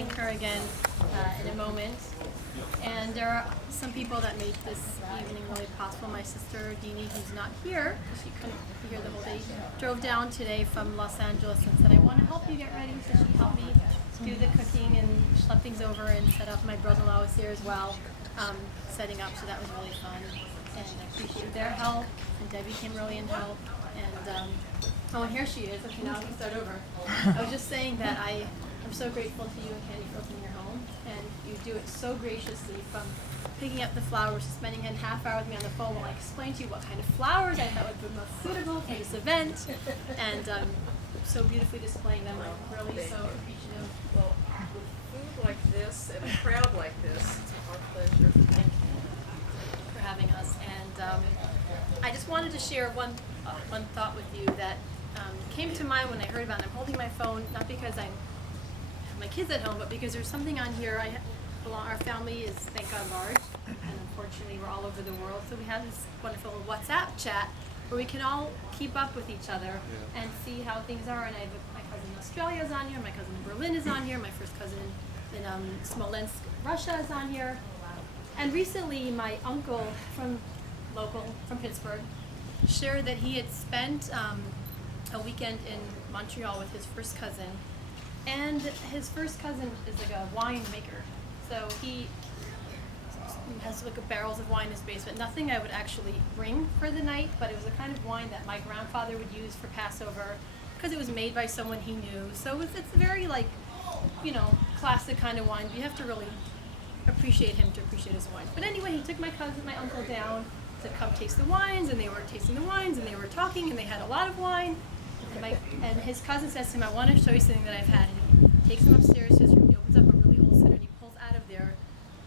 thank her again in a moment. And there are some people that made this evening really possible. My sister Dini, who's not here, because she couldn't be here the whole day, drove down today from Los Angeles and said, I want to help you get ready. So she helped me do the cooking and schlep things over and set up. My brother-in-law was here as well, setting up, so that was really fun. And I appreciate their help, and Debbie came really in help. And here she is. Okay, now I can start over. I was just saying that I'm so grateful to you and Candy for opening your home, and you do it so graciously, from picking up the flowers to spending a half hour with me on the phone while I explained to you what kind of flowers I thought would be most suitable for this event, and so beautifully displaying them. I'm really so appreciative. Well, with food like this and a crowd like this, it's our pleasure. Thank you for having us. And I just wanted to share one thought with you that came to mind when I heard about it. I'm holding my phone, not because I have my kids at home, but because there's something on here. Our family is, thank God, large, and unfortunately we're all over the world. So we have this wonderful WhatsApp chat where we can all keep up with each other and see how things are. And I have my cousin in Australia is on here, my cousin in Berlin is on here, my first cousin in Smolensk, Russia is on here. And recently my uncle from Pittsburgh shared that he had spent a weekend in Montreal with his first cousin, and his first cousin is like a wine maker. So he has like barrels of wine in his basement. Nothing I would actually bring for the night, but it was the kind of wine that my grandfather would use for Passover because it was made by someone he knew. So it's very classic kind of wine. You have to really appreciate him to appreciate his wine. But anyway, he took my uncle down to come taste the wines, and they were tasting the wines, and they were talking, and they had a lot of wine. And his cousin says to him, I want to show you something that I've had. And he takes him upstairs to his room. He opens up a really old center, and he pulls out of there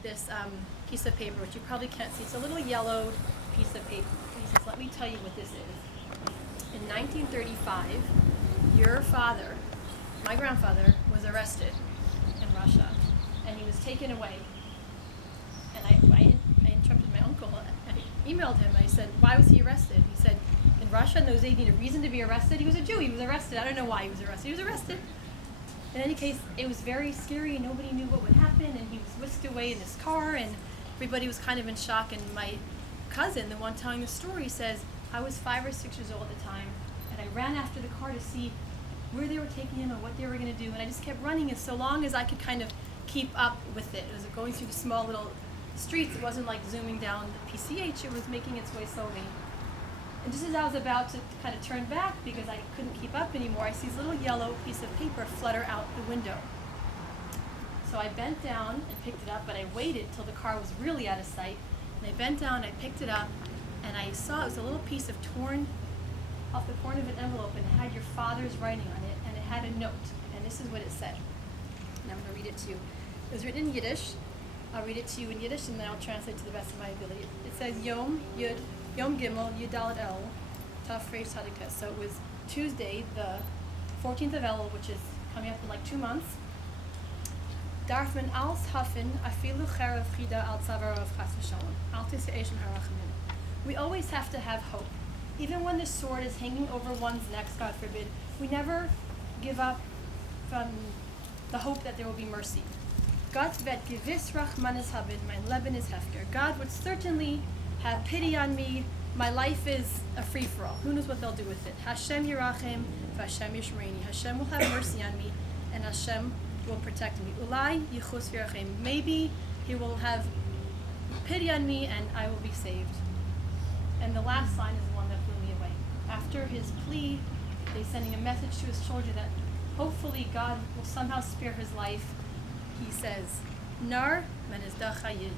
this piece of paper, which you probably can't see. It's a little yellow piece of paper. And he says, let me tell you what this is. In 1935, your father, my grandfather, was arrested in Russia, and he was taken away. And I interrupted my uncle, and I emailed him. I said, why was he arrested? He said, in Russia in those days, you need a reason to be arrested. He was a Jew. He was arrested. I don't know why he was arrested. He was arrested. In any case, it was very scary. Nobody knew what would happen, and he was whisked away in his car, and everybody was kind of in shock. And my cousin, the one telling the story, says, I was 5 or 6 years old at the time, and I ran after the car to see where they were taking him and what they were going to do. And I just kept running, and so long as I could kind of keep up with it. It was going through the small little streets. It wasn't like zooming down the PCH. It was making its way slowly. And just as I was about to kind of turn back because I couldn't keep up anymore, I see this little yellow piece of paper flutter out the window. So I bent down and picked it up, but I waited till the car was really out of sight. And I bent down, I picked it up, and I saw it was a little piece of torn off the corner of an envelope, and it had your father's writing on it, and it had a note. And this is what it said. And I'm going to read it to you. It was written in Yiddish. I'll read it to you in Yiddish, and then I'll translate to the best of my ability. It says, Yom Gimel Yudalad El Taf Reish Tzadik Tes. So it was Tuesday, the 14th of Elul, which is coming up in like 2 months. Darf man als hafen afilu cherev chida al tzavarav chas v'shalom al tis'eishim harachamim. We always have to have hope. Even when the sword is hanging over one's neck, God forbid, we never give up from the hope that there will be mercy. Gott wird gewiss Rachmanis haben, mein Leben ist hefker. God would certainly have pity on me. My life is a free-for-all. Who knows what they'll do with it? Hashem Yirachem, Hashem Yishmerini. Hashem will have mercy on me, and Hashem will protect me. Ulai Yichus Yirachem. Maybe He will have pity on me, and I will be saved. And the last line is the one that blew me away. After his plea, they're sending a message to his children that hopefully God will somehow spare his life. He says, Nar men is dachayid.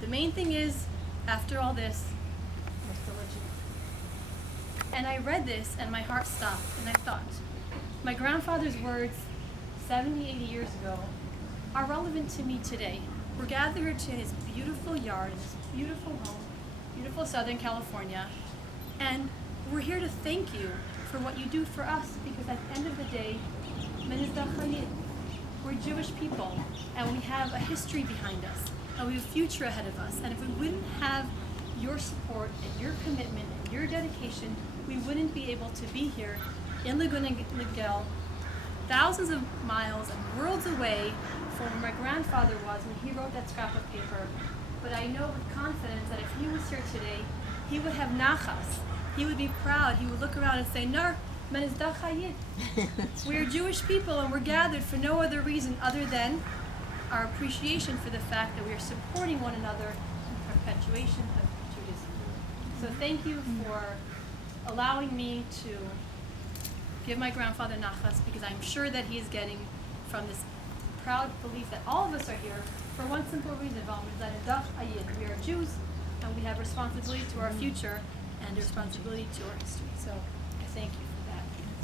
The main thing is, after all this, we're still a Jew. And I read this and my heart stopped, and I thought, my grandfather's words 70, 80 years ago are relevant to me today. We're gathered to his beautiful yard, his beautiful home, beautiful Southern California, and we're here to thank you for what you do for us, because at the end of the day, we're Jewish people, and we have a history behind us, and we have a future ahead of us. And if we wouldn't have your support and your commitment and your dedication, we wouldn't be able to be here in Laguna Niguel thousands of miles and worlds away from where my grandfather was when he wrote that scrap of paper. But I know with confidence that if he was here today, he would have nachas. He would be proud. He would look around and say, Nar, men is dachayid. We're Jewish people and we're gathered for no other reason other than our appreciation for the fact that we are supporting one another in perpetuation of Judaism. So thank you for allowing me to give my grandfather nachas, because I'm sure that he is getting from this proud belief that all of us are here for one simple reason. We are Jews and we have responsibility to our future and responsibility to our history. So I thank you.